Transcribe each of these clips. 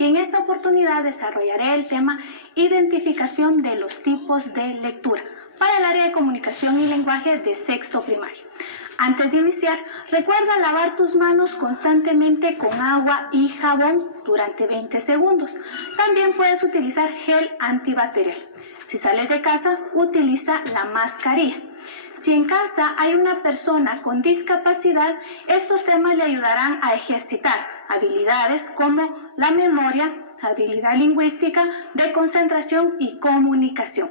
y en esta oportunidad desarrollaré el tema Identificación de los tipos de lectura para el área de comunicación y lenguaje de sexto primaria. Antes de iniciar, recuerda lavar tus manos constantemente con agua y jabón durante 20 segundos. También puedes utilizar gel antibacterial. Si sales de casa, utiliza la mascarilla. Si en casa hay una persona con discapacidad, estos temas le ayudarán a ejercitar habilidades como la memoria, habilidad lingüística, de concentración y comunicación.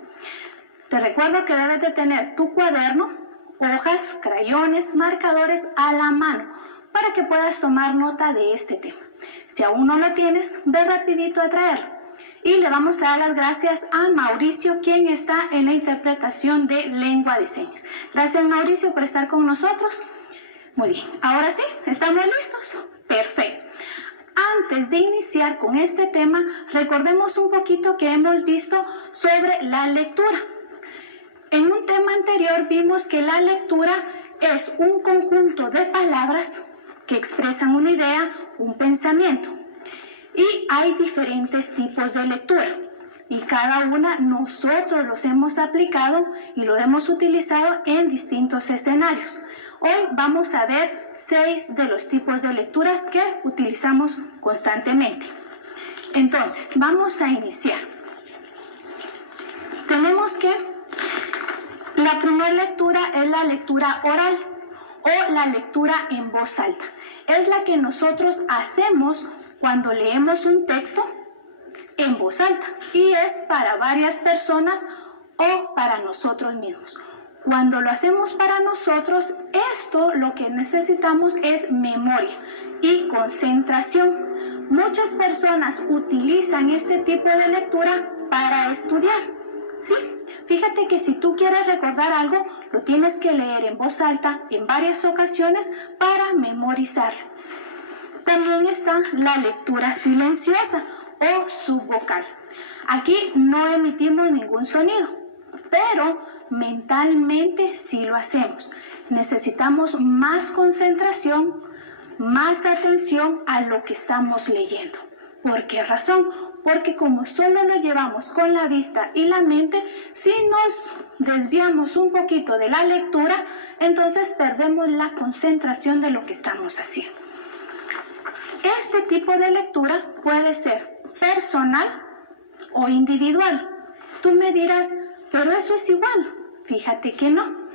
Te recuerdo que debes de tener tu cuaderno, hojas, crayones, marcadores a la mano para que puedas tomar nota de este tema. Si aún no lo tienes, ve rapidito a traerlo. Y le vamos a dar las gracias a Mauricio, quien está en la interpretación de lengua de señas. Gracias, Mauricio, por estar con nosotros. Muy bien, ahora sí, ¿estamos listos? Perfecto. Antes de iniciar con este tema, recordemos un poquito que hemos visto sobre la lectura. En un tema anterior vimos que la lectura es un conjunto de palabras que expresan una idea, un pensamiento. Y hay diferentes tipos de lectura y cada una nosotros los hemos aplicado y lo hemos utilizado en distintos escenarios. Hoy vamos a ver 6 de los tipos de lecturas que utilizamos constantemente. Entonces, vamos a iniciar. Tenemos que la primera lectura es la lectura oral o la lectura en voz alta. Es la que nosotros hacemos cuando leemos un texto en voz alta y es para varias personas o para nosotros mismos. Cuando lo hacemos para nosotros, esto lo que necesitamos es memoria y concentración. Muchas personas utilizan este tipo de lectura para estudiar. Sí, fíjate que si tú quieres recordar algo, lo tienes que leer en voz alta en varias ocasiones para memorizarlo. También está la lectura silenciosa o subvocal. Aquí no emitimos ningún sonido, pero mentalmente sí lo hacemos. Necesitamos más concentración, más atención a lo que estamos leyendo. ¿Por qué razón? Porque como solo lo llevamos con la vista y la mente, si nos desviamos un poquito de la lectura, entonces perdemos la concentración de lo que estamos haciendo. Este tipo de lectura puede ser personal o individual. Tú me dirás, pero eso es igual. Fíjate que no.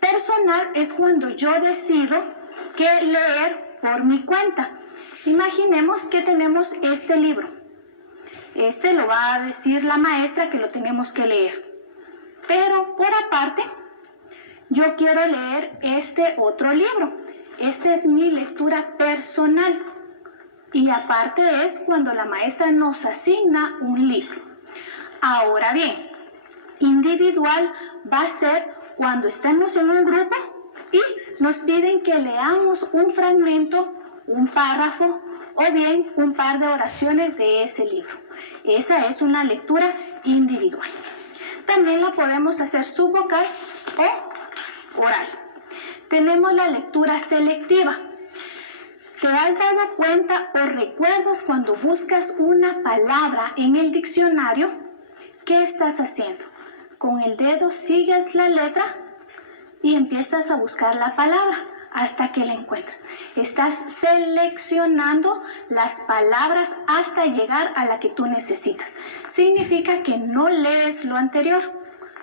Personal es cuando yo decido qué leer por mi cuenta. Imaginemos que tenemos este libro. Este lo va a decir la maestra que lo tenemos que leer. Pero por aparte, yo quiero leer este otro libro. Esta es mi lectura personal. Y aparte es cuando la maestra nos asigna un libro. Ahora bien, individual va a ser cuando estemos en un grupo y nos piden que leamos un fragmento, un párrafo o bien un par de oraciones de ese libro. Esa es una lectura individual. También la podemos hacer subvocal o oral. Tenemos la lectura selectiva. ¿Te has dado cuenta o recuerdas cuando buscas una palabra en el diccionario? ¿Qué estás haciendo? Con el dedo sigues la letra y empiezas a buscar la palabra hasta que la encuentras. Estás seleccionando las palabras hasta llegar a la que tú necesitas. Significa que no lees lo anterior,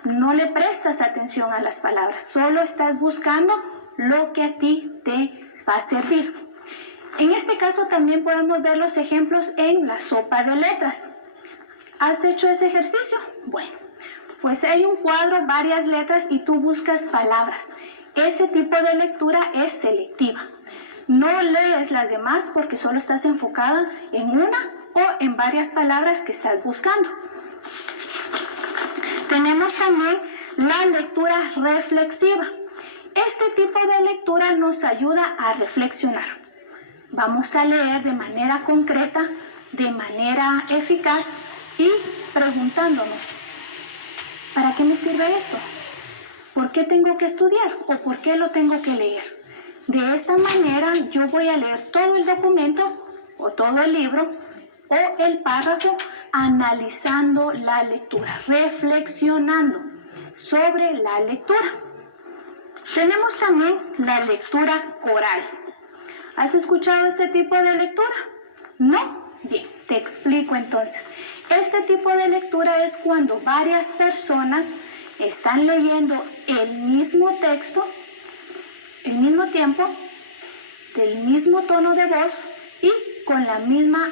no le prestas atención a las palabras, solo estás buscando lo que a ti te va a servir. En este caso también podemos ver los ejemplos en la sopa de letras. ¿Has hecho ese ejercicio? Bueno, pues hay un cuadro, varias letras y tú buscas palabras. Ese tipo de lectura es selectiva. No lees las demás porque solo estás enfocada en una o en varias palabras que estás buscando. Tenemos también la lectura reflexiva. Este tipo de lectura nos ayuda a reflexionar. Vamos a leer de manera concreta, de manera eficaz y preguntándonos, ¿para qué me sirve esto? ¿Por qué tengo que estudiar o por qué lo tengo que leer? De esta manera yo voy a leer todo el documento o todo el libro o el párrafo analizando la lectura, reflexionando sobre la lectura. Tenemos también la lectura coral. ¿Has escuchado este tipo de lectura? ¿No? Bien, te explico entonces. Este tipo de lectura es cuando varias personas están leyendo el mismo texto, al mismo tiempo, del mismo tono de voz y con la misma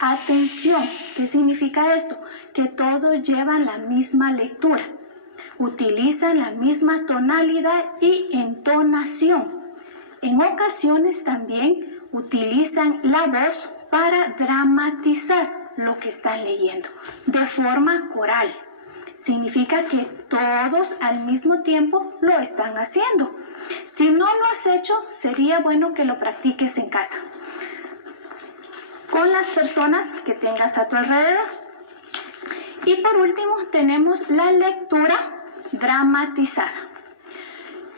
atención. ¿Qué significa esto? Que todos llevan la misma lectura, utilizan la misma tonalidad y entonación. En ocasiones también utilizan la voz para dramatizar lo que están leyendo de forma coral. Significa que todos al mismo tiempo lo están haciendo. Si no lo has hecho, sería bueno que lo practiques en casa con las personas que tengas a tu alrededor. Y por último tenemos la lectura dramatizada.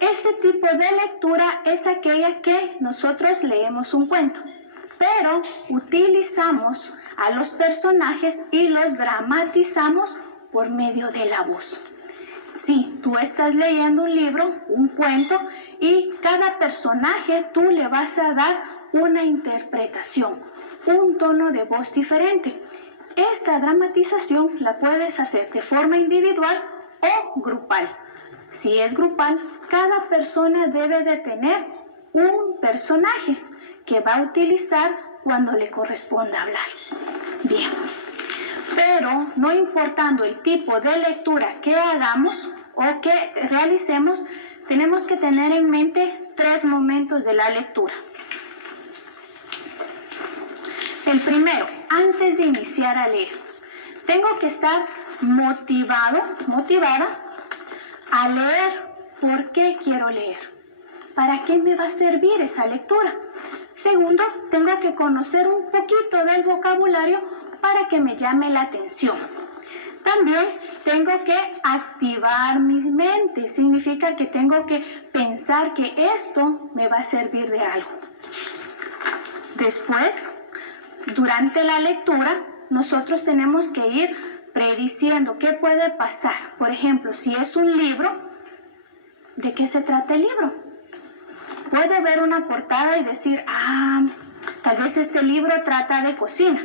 Este tipo de lectura es aquella que nosotros leemos un cuento, pero utilizamos a los personajes y los dramatizamos por medio de la voz. Si tú estás leyendo un libro, un cuento, y cada personaje tú le vas a dar una interpretación, un tono de voz diferente. Esta dramatización la puedes hacer de forma individual o grupal. Si es grupal, cada persona debe de tener un personaje que va a utilizar cuando le corresponda hablar. Bien, pero no importando el tipo de lectura que hagamos o que realicemos, tenemos que tener en mente 3 momentos de la lectura. El primero, antes de iniciar a leer, tengo que estar motivada a leer. ¿Por qué quiero leer? ¿Para qué me va a servir esa lectura? Segundo, tengo que conocer un poquito del vocabulario para que me llame la atención. También tengo que activar mi mente. Significa que tengo que pensar que esto me va a servir de algo. Después, durante la lectura, nosotros tenemos que ir prediciendo qué puede pasar. Por ejemplo, si es un libro, ¿de qué se trata el libro? Puedo ver una portada y decir, tal vez este libro trata de cocina,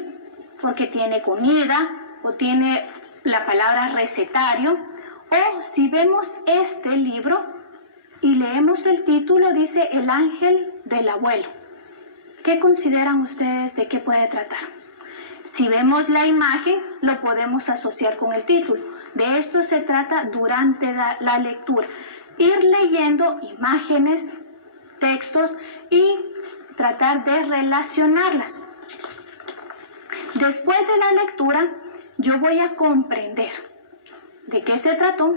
porque tiene comida o tiene la palabra recetario. O si vemos este libro y leemos el título, dice El ángel del abuelo. ¿Qué consideran ustedes de qué puede tratar? Si vemos la imagen, lo podemos asociar con el título. De esto se trata durante la lectura. Ir leyendo imágenes, textos y tratar de relacionarlas. Después de la lectura, yo voy a comprender de qué se trató,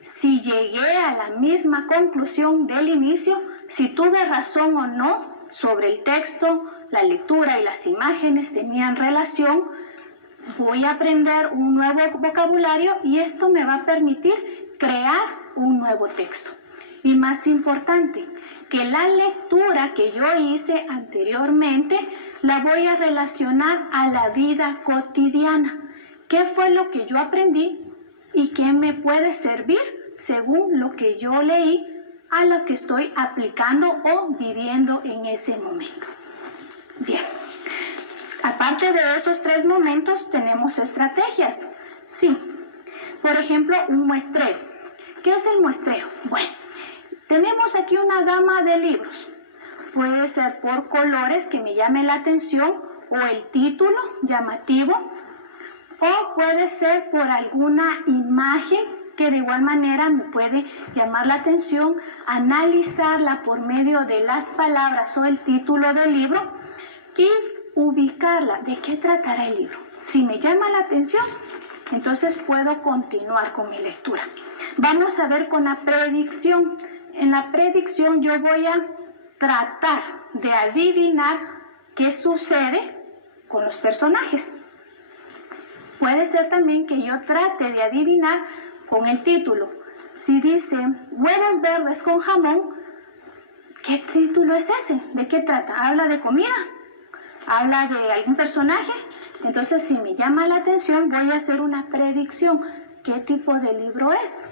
si llegué a la misma conclusión del inicio, si tuve razón o no sobre el texto, la lectura y las imágenes tenían relación. Voy a aprender un nuevo vocabulario y esto me va a permitir crear un nuevo texto. Y más importante, que la lectura que yo hice anteriormente la voy a relacionar a la vida cotidiana. ¿Qué fue lo que yo aprendí y qué me puede servir según lo que yo leí a lo que estoy aplicando o viviendo en ese momento? Bien, aparte de esos 3 momentos, tenemos estrategias. Sí, por ejemplo, un muestreo. ¿Qué es el muestreo? Bueno, tenemos aquí una gama de libros. Puede ser por colores que me llame la atención o el título llamativo, o puede ser por alguna imagen que de igual manera me puede llamar la atención, analizarla por medio de las palabras o el título del libro y ubicarla. ¿De qué tratará el libro? Si me llama la atención, entonces puedo continuar con mi lectura. Vamos a ver con la predicción. En la predicción yo voy a tratar de adivinar qué sucede con los personajes. Puede ser también que yo trate de adivinar con el título. Si dice huevos verdes con jamón, ¿qué título es ese? ¿De qué trata? ¿Habla de comida? ¿Habla de algún personaje? Entonces, si me llama la atención, voy a hacer una predicción. ¿Qué tipo de libro es?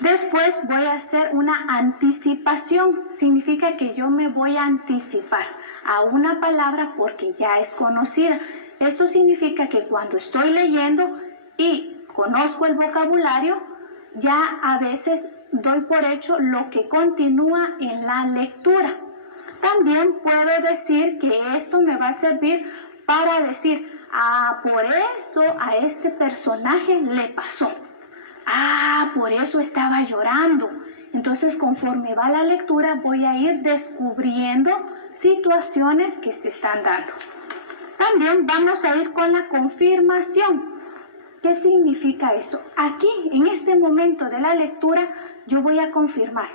Después voy a hacer una anticipación. Significa que yo me voy a anticipar a una palabra porque ya es conocida. Esto significa que cuando estoy leyendo y conozco el vocabulario, ya a veces doy por hecho lo que continúa en la lectura. También puedo decir que esto me va a servir para decir, por eso a este personaje le pasó. Por eso estaba llorando. Entonces, conforme va la lectura, voy a ir descubriendo situaciones que se están dando. También vamos a ir con la confirmación. ¿Qué significa esto? Aquí, en este momento de la lectura, yo voy a confirmar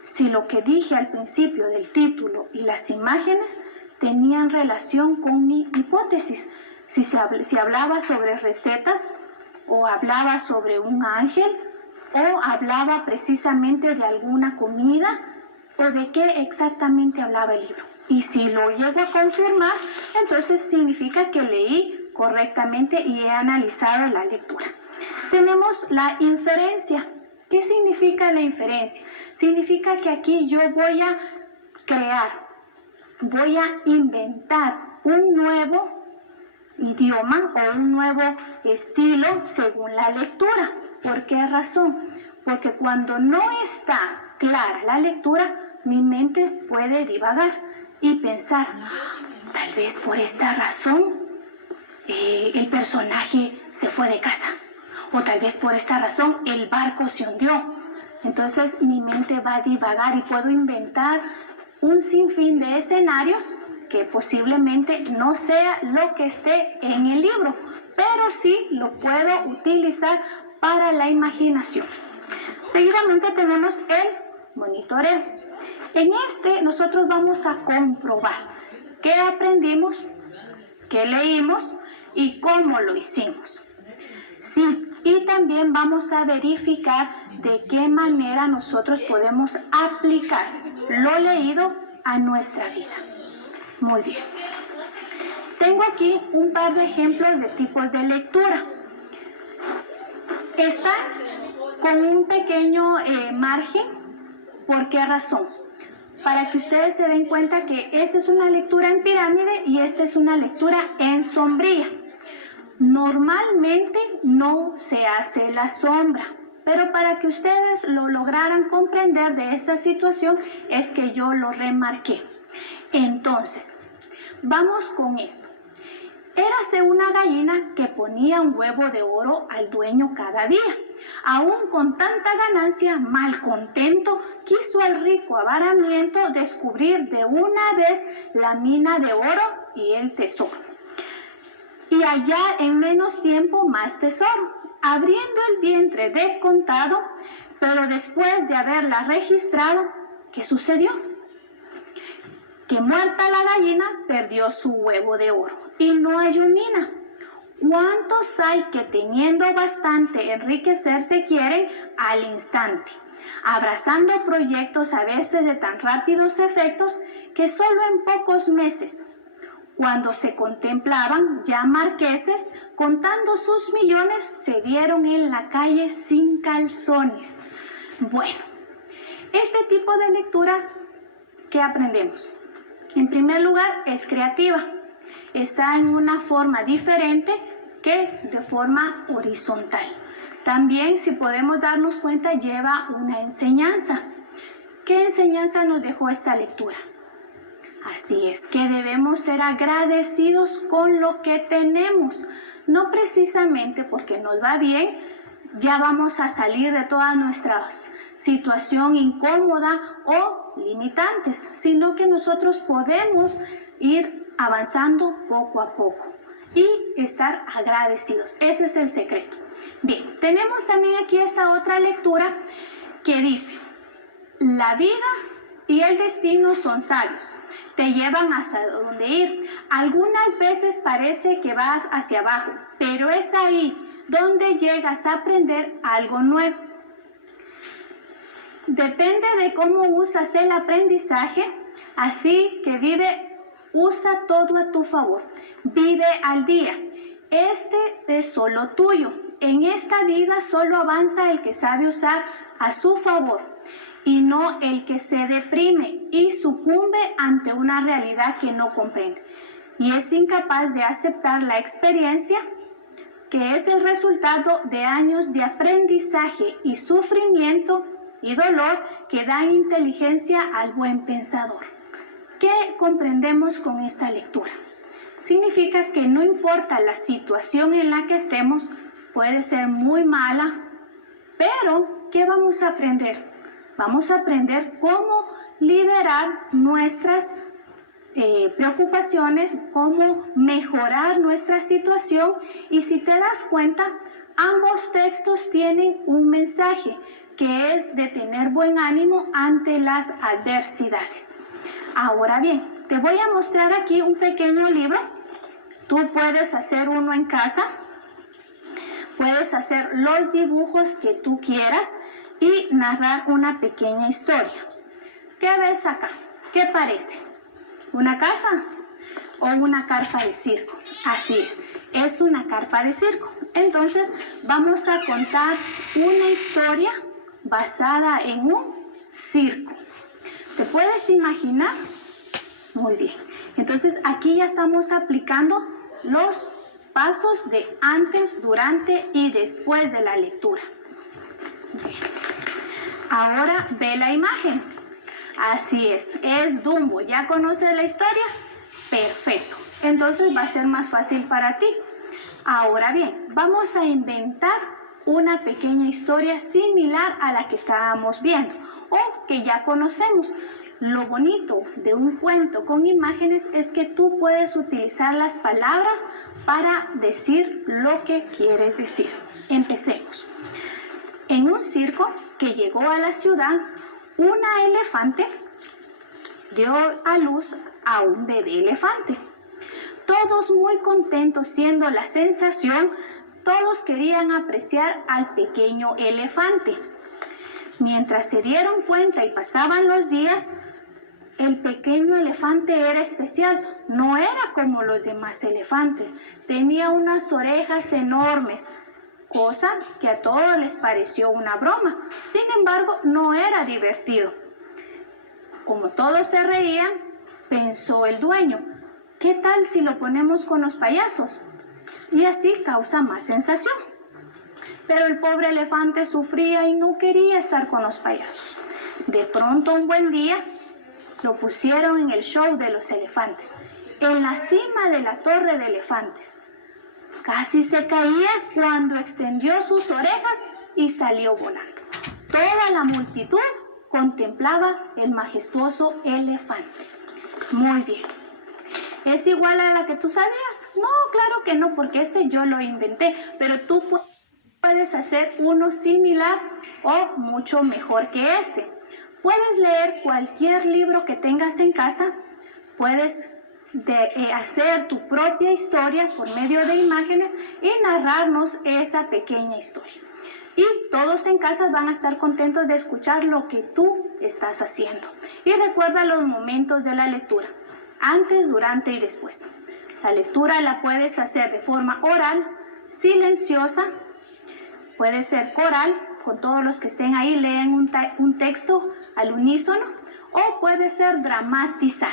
si lo que dije al principio del título y las imágenes tenían relación con mi hipótesis. Si hablaba sobre recetas, o hablaba sobre un ángel, o hablaba precisamente de alguna comida, o de qué exactamente hablaba el libro. Y si lo llego a confirmar, entonces significa que leí correctamente y he analizado la lectura. Tenemos la inferencia. ¿Qué significa la inferencia? Significa que aquí yo voy a crear, voy a inventar un nuevo idioma o un nuevo estilo según la lectura. ¿Por qué razón? Porque cuando no está clara la lectura, mi mente puede divagar y pensar, tal vez por esta razón el personaje se fue de casa, o tal vez por esta razón el barco se hundió. Entonces mi mente va a divagar y puedo inventar un sinfín de escenarios que posiblemente no sea lo que esté en el libro, pero sí lo puedo utilizar para la imaginación. Seguidamente tenemos el monitoreo. En este nosotros vamos a comprobar qué aprendimos, qué leímos y cómo lo hicimos. Sí, y también vamos a verificar de qué manera nosotros podemos aplicar lo leído a nuestra vida. Muy bien. Tengo aquí un par de ejemplos de tipos de lectura. Está con un pequeño margen. ¿Por qué razón? Para que ustedes se den cuenta que esta es una lectura en pirámide y esta es una lectura en sombrilla. Normalmente no se hace la sombra, pero para que ustedes lo lograran comprender de esta situación es que yo lo remarqué. Entonces, vamos con esto. Érase una gallina que ponía un huevo de oro al dueño cada día. Aún con tanta ganancia, mal contento, quiso el rico avaramiento descubrir de una vez la mina de oro y el tesoro. Y allá en menos tiempo más tesoro, abriendo el vientre de contado, pero después de haberla registrado, ¿qué sucedió? Que muerta la gallina, perdió su huevo de oro y no halló mina. ¿Cuántos hay que teniendo bastante enriquecerse quieren al instante, abrazando proyectos a veces de tan rápidos efectos que solo en pocos meses, cuando se contemplaban ya marqueses, contando sus millones, se vieron en la calle sin calzones? Bueno, este tipo de lectura, ¿qué aprendemos? En primer lugar, es creativa. Está en una forma diferente que de forma horizontal. También, si podemos darnos cuenta, lleva una enseñanza. ¿Qué enseñanza nos dejó esta lectura? Así es, que debemos ser agradecidos con lo que tenemos. No precisamente porque nos va bien, ya vamos a salir de toda nuestra situación incómoda o limitantes, sino que nosotros podemos ir avanzando poco a poco y estar agradecidos. Ese es el secreto. Bien, tenemos también aquí esta otra lectura que dice: la vida y el destino son sabios, te llevan hasta donde ir. Algunas veces parece que vas hacia abajo, pero es ahí donde llegas a aprender algo nuevo. Depende de cómo usas el aprendizaje, así que vive Usa todo a tu favor. Vive al día. Este es solo tuyo. En esta vida solo avanza el que sabe usar a su favor y no el que se deprime y sucumbe ante una realidad que no comprende y es incapaz de aceptar la experiencia que es el resultado de años de aprendizaje y sufrimiento y dolor que dan inteligencia al buen pensador. ¿Qué comprendemos con esta lectura? Significa que no importa la situación en la que estemos, puede ser muy mala, pero ¿qué vamos a aprender? Vamos a aprender cómo liderar nuestras preocupaciones, cómo mejorar nuestra situación, y si te das cuenta, ambos textos tienen un mensaje que es de tener buen ánimo ante las adversidades. Ahora bien, te voy a mostrar aquí un pequeño libro. Tú puedes hacer uno en casa, puedes hacer los dibujos que tú quieras y narrar una pequeña historia. ¿Qué ves acá? ¿Qué parece? ¿Una casa o una carpa de circo? Así es una carpa de circo. Entonces vamos a contar una historia basada en un circo. ¿Te puedes imaginar? Muy bien. Entonces aquí ya estamos aplicando los pasos de antes, durante y después de la lectura. Bien. Ahora ve la imagen. Así es Dumbo. ¿Ya conoces la historia? Perfecto. Entonces va a ser más fácil para ti. Ahora bien, vamos a inventar una pequeña historia similar a la que estábamos viendo o que ya conocemos. Lo bonito de un cuento con imágenes es que tú puedes utilizar las palabras para decir lo que quieres decir. Empecemos. En un circo que llegó a la ciudad, una elefante dio a luz a un bebé elefante. Todos muy contentos, siendo la sensación, todos querían apreciar al pequeño elefante. Mientras se dieron cuenta y pasaban los días, el pequeño elefante era especial, no era como los demás elefantes. Tenía unas orejas enormes, cosa que a todos les pareció una broma. Sin embargo, no era divertido. Como todos se reían, pensó el dueño, ¿qué tal si lo ponemos con los payasos? Y así causa más sensación. Pero el pobre elefante sufría y no quería estar con los payasos. De pronto, un buen día, lo pusieron en el show de los elefantes, en la cima de la torre de elefantes. Casi se caía cuando extendió sus orejas y salió volando. Toda la multitud contemplaba el majestuoso elefante. Muy bien. ¿Es igual a la que tú sabías? No, claro que no, porque yo lo inventé, pero tú puedes hacer uno similar o mucho mejor que este. Puedes leer cualquier libro que tengas en casa, puedes hacer tu propia historia por medio de imágenes y narrarnos esa pequeña historia. Y todos en casa van a estar contentos de escuchar lo que tú estás haciendo. Y recuerda los momentos de la lectura, antes, durante y después. La lectura la puedes hacer de forma oral, silenciosa, puede ser coral, con todos los que estén ahí leen un texto al unísono, o puede ser dramatizada.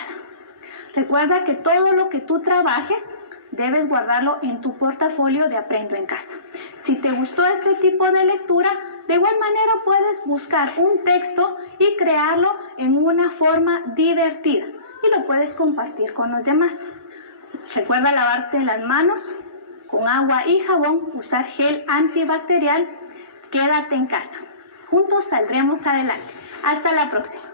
Recuerda que todo lo que tú trabajes debes guardarlo en tu portafolio de Aprendo en Casa. Si te gustó este tipo de lectura, de igual manera puedes buscar un texto y crearlo en una forma divertida y lo puedes compartir con los demás. Recuerda lavarte las manos con agua y jabón, usar gel antibacterial. Quédate en casa. Juntos saldremos adelante. Hasta la próxima.